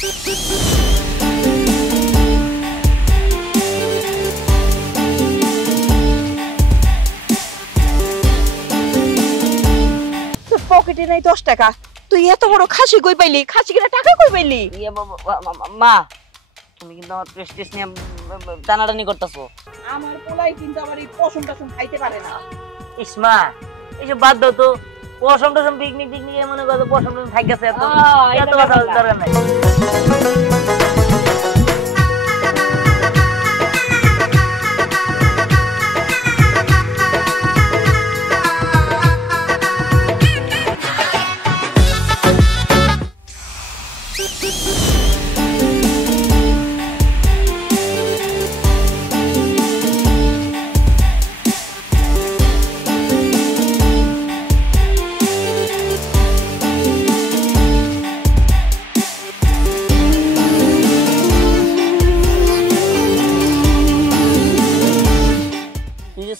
পকেটে নাই 10 টাকা, তুই এত বড় খাসি কই পাইলি? খাসি কিনা টাকা কই পাইলি? মা তুমি কিন্তু আমার প্রেস্টিজ নিয়ে টানাটানি করতেছো। আমার পোলাই কিন্তু আমার এই পশম টসম খাইতে পারে না। ইসমা এইসব বাদ দাও তো, পশম টসম পিকনিক টিকনিক মনে করো পশম টসম থাক গেছে, এত কথা দরকার নাই।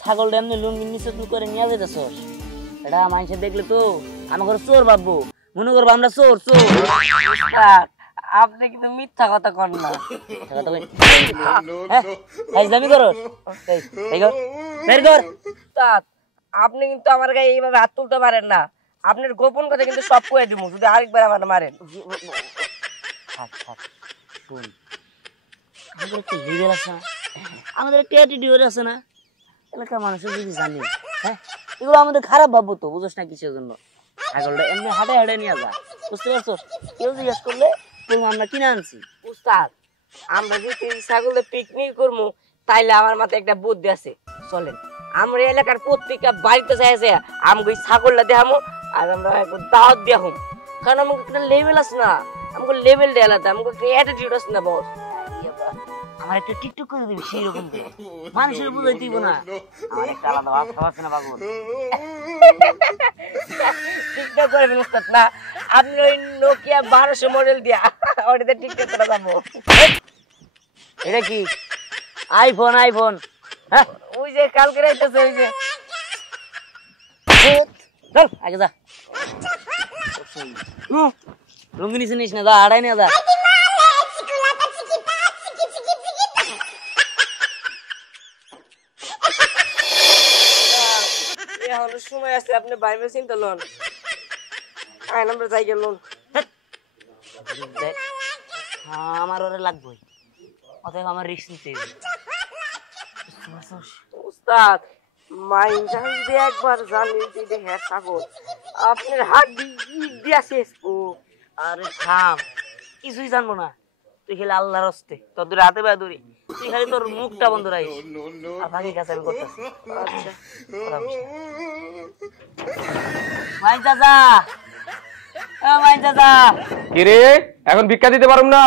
ছাগলটা এমনি লুঙ্গি নিচে তুই করে নিয়ে যেতেছস, এটা মানুষে দেখলে তো আমাকে চোর ভাববো, মনে করবো আমরা চোর চোর। আপনি কিন্তু মিথ্যা কথা কন না, আপনি কিন্তু আমার গায়ে এইভাবে হাত তুলতে পারেন না। আপনার গোপন কথা কিন্তু সব কয়ে দিব, যদি আরেকবার আমার মারেন। আমাদের একটা লিডার আছে না, আমাদের একটা অ্যাটিটিউড আছে না, এলাকার মানুষের যদি জানি, হ্যাঁ এগুলো আমাদের খারাপ ভাববো তো, বুঝোস না কিসের জন্য। ছাগলটা এমনি হাঁটে হাঁটে নিয়ে যা, বুঝতে পারছো? কেউ জিজ্ঞেস করলে আমরা কিনে আনছি। উস্তাদ, আমরা যদি ছাগলের পিকনিক করবো তাইলে আমার মাথায় একটা বুদ্ধি আছে, চলেন আমরা এলাকার প্রত্যেকটা বাড়িতে চাইছে আমাকে ছাগলটা দেখামো, আর আমরা দাওয়াত দেখাম। কারণ আমাকে একটা লেভেল আছে না, আমাকে লেভেলটা আলাদা, আমাকে একটা অ্যাটিটিউড আছে না বস। আমার একটা টিকটক করে দিবি সেই রকম মানুষের বুঝাই দিব না, আমার একটা আলাদা ভাব আছে না বাবু। টিকটক করে ফেলুস্তাদ না, আপনি ওই নোকিয়া 1200 মডেল দিয়া ওটাতে টিকটক করা যাবো। এটা কি আইফোন? আইফোন হ্যাঁ, ওই যে কালকে রাইতেছে, ওই যে চল আগে যা, লুঙ্গি নিচে নিস না, যা আড়াই না যা। সময় আছে, আপনি বাইরে চিন্তা লোন আয় নাম্বার যাই লোন আমার ওরে লাগবে, অতএব আমার রিস্ক নিতে। উস্তাদ মাইন্ডা যদি একবার জানি যে হ্যাঁ ছাগল আপনার হাত দিয়া শেষ। ও আরে থাম, কিছুই জানবো না, তুই খেলে আল্লাহর হস্তে তোর দূরে হাতে পায়ে ধরি, তুই খালি তোর মুখটা বন্ধ রাখিস, আর বাকি কাজ আমি করতেছি। আচ্ছা ভাই চাচা, ভাই চাচা কি রে, এখন ভিক্ষা দিতে পারুম না?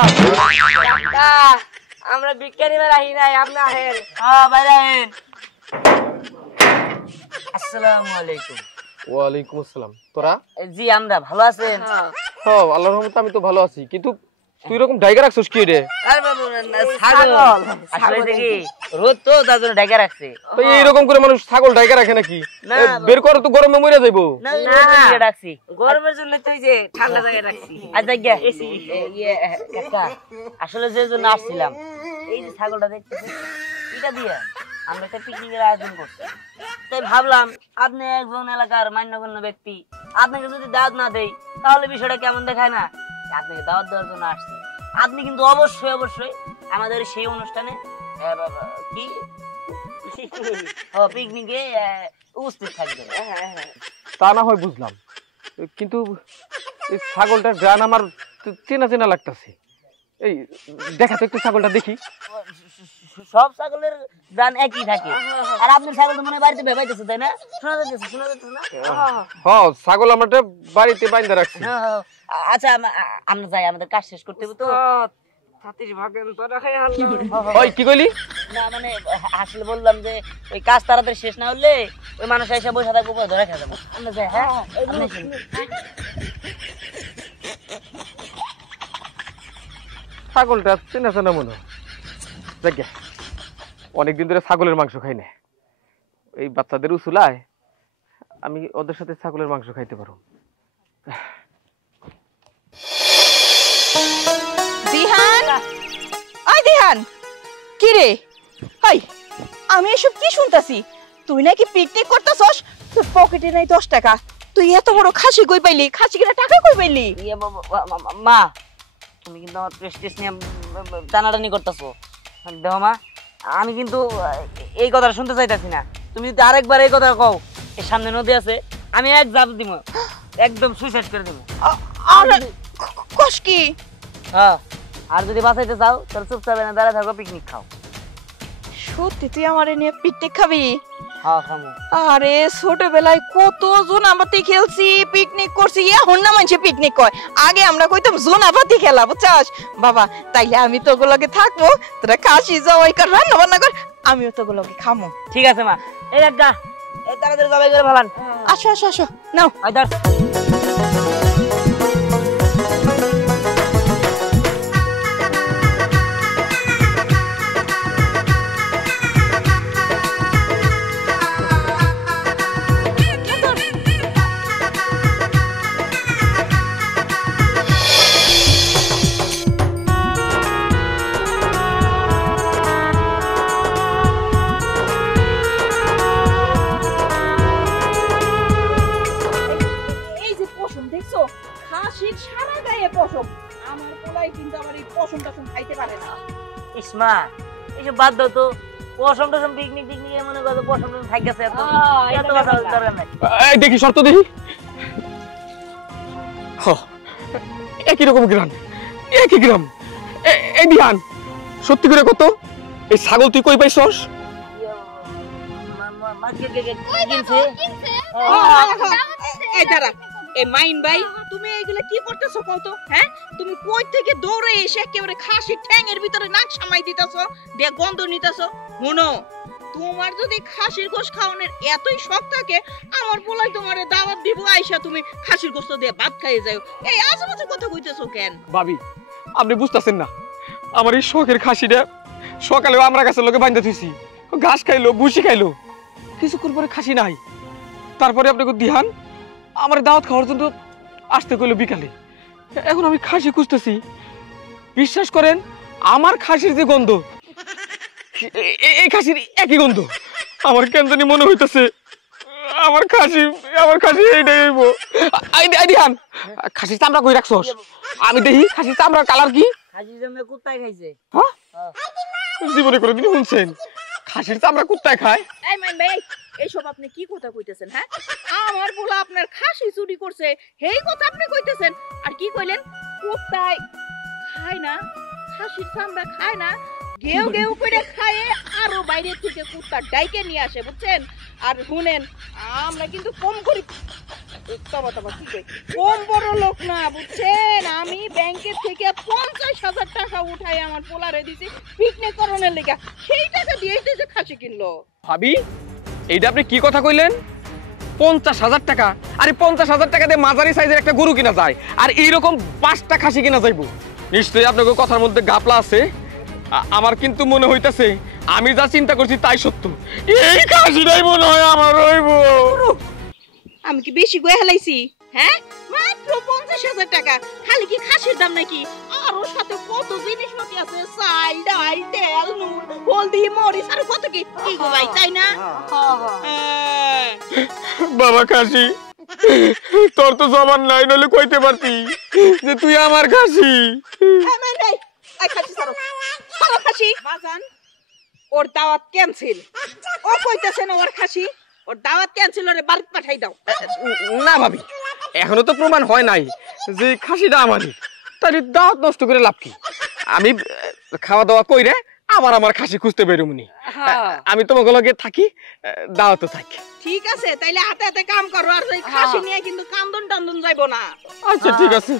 আমরা ভিক্ষা নিবার আহি নাই, আপনি আহেন। হ্যাঁ বাইরে আহেন। আসসালামু আলাইকুম। ওয়ালাইকুম আসসালাম। তোরা? জি আমরা ভালো আছেন? হ্যাঁ আল্লাহর রহমতে আমি তো ভালো আছি, কিন্তু তুই এরকম ডাইগা রাখছিস কি রে? আরে বাবু ছাগল, আসলে দেখি রোদ তো তার জন্য ডাইগা রাখছে। তো এইরকম করে মানুষ ছাগল ডাইগা রাখে নাকি? বের করে তো গরমে মরে যাইবো। না রাখছি গরমের জন্য, তুই যে ঠান্ডা জায়গায় রাখছি। আচ্ছা গিয়া এসি কাকা, আসলে যে জন্য আসছিলাম এই যে ছাগলটা দেখতেছি, এটা দিয়ে আমরা একটা পিকনিকের আয়োজন করছি, তাই ভাবলাম আপনি একজন এলাকার মান্যগণ্য ব্যক্তি, আপনাকে যদি দাওয়াত না দেই তাহলে বিষয়টা কেমন দেখায় না? আপনাকে দাওয়াত দেওয়ার জন্য আসছি, আপনি কিন্তু অবশ্যই অবশ্যই আমাদের সেই অনুষ্ঠানে কি পিকনিকে উপস্থিত থাকবেন। তা না হয় বুঝলাম, কিন্তু এই ছাগলটার গান আমার চেনা চেনা লাগতেছে। এই দেখা তো একটু ছাগলটা দেখি। সব ছাগলের গান একই থাকে, আর আপনার ছাগল তো মনে হয় বাড়িতে ভেবাইতেছে, তাই না? শোনা যাচ্ছে, শোনা যাচ্ছে না? হ্যাঁ ছাগল আমরা বাড়িতে বাইন্ধা রাখছি। আচ্ছা আমরা যাই, আমাদের কাজ শেষ করতে হবে তো। কি কইলি? না মানে আসলে বললাম যে ওই কাজ তাড়াতাড়ি শেষ না হলে ওই মানুষ এসে বসে থাকবো, ধরে খেয়ে যাবো। আমরা যাই। হ্যাঁ ছাগলটা চেনা চেনা মনে হয়। অনেকদিন ধরে ছাগলের মাংস খাই না, এই বাচ্চাদের উসুলায় আমি ওদের সাথে ছাগলের মাংস খাইতে পারো। দিহান কি রে? হাই, আমি এসব কি শুনতাছি? তুই নাকি পিকনিক করতেছস, তোর পকেটে নাই 10 টাকা। তুই এত বড় খাসি কই পাইলি? খাসি কিনা টাকা কই পাইলি? মা তুমি কিন্তু আমার প্রেস্টিজ নিয়ে টানাটানি করতেছো। দেখো মা, আমি কিন্তু এই কথাটা শুনতে চাইতেছি না। তুমি যদি আরেকবার এই কথা কও, এর সামনে নদী আছে, আমি এক জাপ দিব, একদম সুইসাইড করে দিব। আর কস কি? হ্যাঁ, আর যদি বাঁচাইতে চাও তাহলে চুপচাপ এনে দাঁড়ায় থাকো, পিকনিক খাও। সত্যি তুই আমারে নিয়ে পিকনিক খাবি? হ্যাঁ খামো। আরে ছোটবেলায় কতজন আমাতে খেলছি, পিকনিক করছি, এখন না মানুষে পিকনিক কয়। আগে আমরা কইতাম জোনাপাতি খেলা, বুঝছস বাবা? তাইলে আমি তোগুলোকে থাকবো, তোরা খাসি জবাই কর, রান্না বান্না কর, আমিও তোগুলোকে খামো। ঠিক আছে মা, এই এক গা, এই তাড়াতাড়ি জবাই করে ফেলান। আসো আসো আসো, নাও। আইদার ইসমা, এইসব বাদ দাও তো। পশম টসম পিকনিক টিকনিক মনে করো, পশম টসম থাক গেছে, এত কথা দরকার নাই। এই দেখি শর্ত দেখি। একই রকম গ্রাম, একই গ্রাম। এই দিহান, সত্যি করে কত এই ছাগল তুই কই পাইছস? এই দাঁড়া, এই মাইন ভাই, তুমি এইগুলা কি করতেছো কত? হ্যাঁ, তুমি কই থেকে দৌড়ে এসে একেবারে খাসির ঠ্যাঙের ভিতরে নাক সামাই দিতেছো, দিয়ে গন্ধ নিতেছো। শুনো, তোমার যদি খাসির গোশত খাওয়ানোর এতই শখ থাকে, আমার বলাই তোমারে দাওয়াত দিব, আইসা তুমি খাসির গোশত দিয়ে ভাত খাইয়ে যাও। এই আজেবাজে কথা কইতেছো কেন? ভাবি, আপনি বুঝতাছেন না, আমার এই শখের খাসিটা সকালে আমরা কাছে লোকে বাঁধতে থুইছি, ঘাস খাইলো, ভুসি খাইলো, কিছুক্ষণ পরে খাসি নাই। তারপরে আপনাকে দিহান আমার দাওয়াত খাওয়ার জন্য আসতে কইলো বিকালে। এখন আমি খাসি খুঁজতেছি, বিশ্বাস করেন আমার খাসির যে গন্ধ, এই খাসির একই গন্ধ। আমার কেন জানি মনে হইতেছে আমার খাসি এইটাই হইব। দিহান, খাসির চামড়া কই রাখছস? আমি দেখি খাসির চামড়ার কালার কি? খাসির চামড়া কুত্তায় খাইছে। হ্যাঁ, জীবনে কোনোদিন শুনছেন খাসির চামড়া কুত্তায় খায়? এই মাইন ভাই, এইসব আপনি কি কথা কইতেছেন? হ্যাঁ, আমার বলা আপনার খাসি চুরি করছে, এই কথা আপনি কইতেছেন। আর কি কইলেন? কুত্তায় খায় না, খাসির চামড়া খায় না, গেউ গেউ করে খায়, আরো বাইরে থেকে কুত্তা ডাইকে নিয়ে আসে, বুঝছেন? আর শুনেন, আমরা কিন্তু কম করি, কম বড় লোক না, বুঝছেন? আমি ব্যাংকের থেকে 50,000 টাকা উঠাই আমার পোলারে দিছি পিকনিক করণের লেগে, সেই টাকা দিয়েই তো যে খাসি কিনলো। ভাবি, এইটা আপনি কি কথা কইলেন? 50,000 টাকা? আরে 50,000 টাকা দিয়ে মাঝারি সাইজের একটা গরু কিনা যায়, আর এইরকম 5টা খাসি কিনা যাইবো? নিশ্চয়ই আপনাকে কথার মধ্যে গাপলা আছে। আমার কিন্তু মনে হইতাছে আমি যা চিন্তা করছি তাই সত্য। এই খাসিটাই মনে হয় আমার হইব। আমি কি বেশি গয়ে হেলাইছি? হ্যাঁ, মাত্র 50,000 টাকা। খালি কি খাসির দাম নাকি? আর ওর সাথে কত জিনিসপাতি আছে, চাল ডাল তেল নুন হলদি মরিচ আর কত কি, এই গো ভাই, তাই না? বাবা খাসি, তোর তো জবান নাই, নইলে কইতে পারতি যে তুই আমার খাসি। খাসি ছাড়ো, ছাড়ো খাসি। বাজান, ওর দাওয়াত ক্যান্সেল। ও কইতেছে না ওর খাসি, ওর দাওয়াত ক্যান্সেল, ওরে বাড়ি পাঠাই দাও। না ভাবি, এখনো তো প্রমাণ হয় নাই যে খাসিটা আমারই, তাহলে দাওয়াত নষ্ট করে লাভ কি? আমি খাওয়া দাওয়া কইরে আমার খাসি খুঁজতে বেরোমনি। আমি তোমাকে লগে থাকি, দাওয়াতও থাকি। ঠিক আছে, তাইলে হাতে হাতে কাম করো, আর ওই খাসি নিয়ে কিন্তু কান্দন টান্দন যাইবো না। আচ্ছা ঠিক আছে।